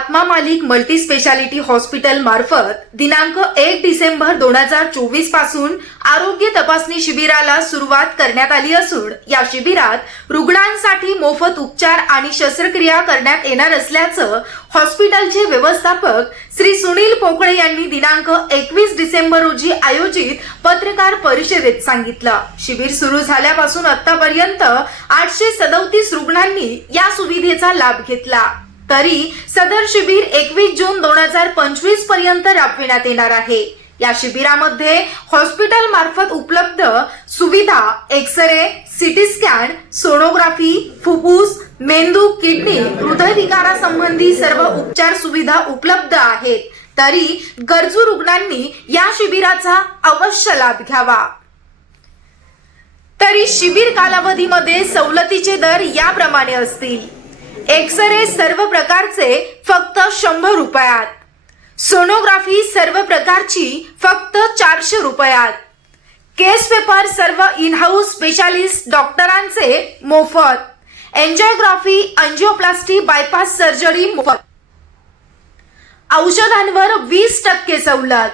आत्मा मालिक multi speciality hospital मार्फत दिनांक एक डिसेंबर दोन हजार चोवीसपासून आरोग्य तपासणी शिबिराला सुरुवात करण्यात आली असून या शिबिरात रुग्णांसाठी मोफत उपचार आणि शस्त्रक्रिया करण्यात येणार असल्याचं हॉस्पिटलचे व्यवस्थापक श्री सुनील पोकळे यांनी दिनांक एकवीस डिसेंबर रोजी आयोजित पत्रकार परिषदेत सांगितलं. शिबिर सुरू झाल्यापासून आतापर्यंत आठशे सदोतीस रुग्णांनी या सुविधेचा लाभ घेतला. तरी सदर शिबिर एकवीस जून दोन हजार पंचवीसपर्यंत राबविण्यात येणार आहे. या शिबिरामध्ये हॉस्पिटल मार्फत उपलब्ध सुविधा X ray C T scan sonography फुफ्फुस मेंदू किडनी हृदयविकारासंबंधी सर्व उपचार सुविधा उपलब्ध आहेत. तरी गरजू रुग्णांनी या शिबिराचा अवश्य लाभ घ्यावा. तरी शिबिर कालावधीमध्ये सवलतीचे दर याप्रमाणे असतील. एक्सरे सर्व प्रकारचे फक्त शंभर रुपयात. सोनोग्राफी सर्व प्रकारची फक्त चारशे रुपयात. केस पेपर सर्व इन हाऊस स्पेशालिस्ट डॉक्टरांचे मोफत. एन्जिओग्राफी अंजिओप्लास्टी बायपास सर्जरी मोफत. औषधांवर वीस टक्के सवलत.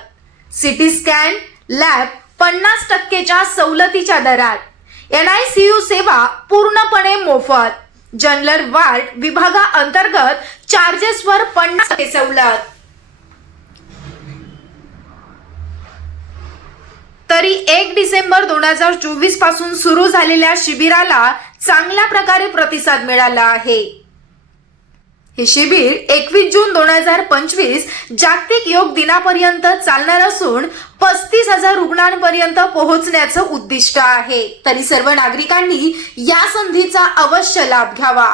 सिटी स्कॅन लॅब पन्नास टक्केच्या सवलतीच्या दरात. एन आय सी यू सेवा पूर्णपणे मोफत. जनरल वार्ड विभागाअंतर्गत चार्जेसवर पन्नास टक्के सवलत तरी एक डिसेंबर दोन हजार चोवीसपासून सुरू झालेल्या शिबिराला चांगल्या प्रकारे प्रतिसाद मिळाला आहे. हे शिबिर एकवीस जून दोन हजार पंचवीस जागतिक योग दिनापर्यंत चालणार असून पस्तीस हजार रुग्णांपर्यंत पोहोचण्याचं उद्दिष्ट आहे. तरी सर्व नागरिकांनी या संधीचा अवश्य लाभ घ्यावा.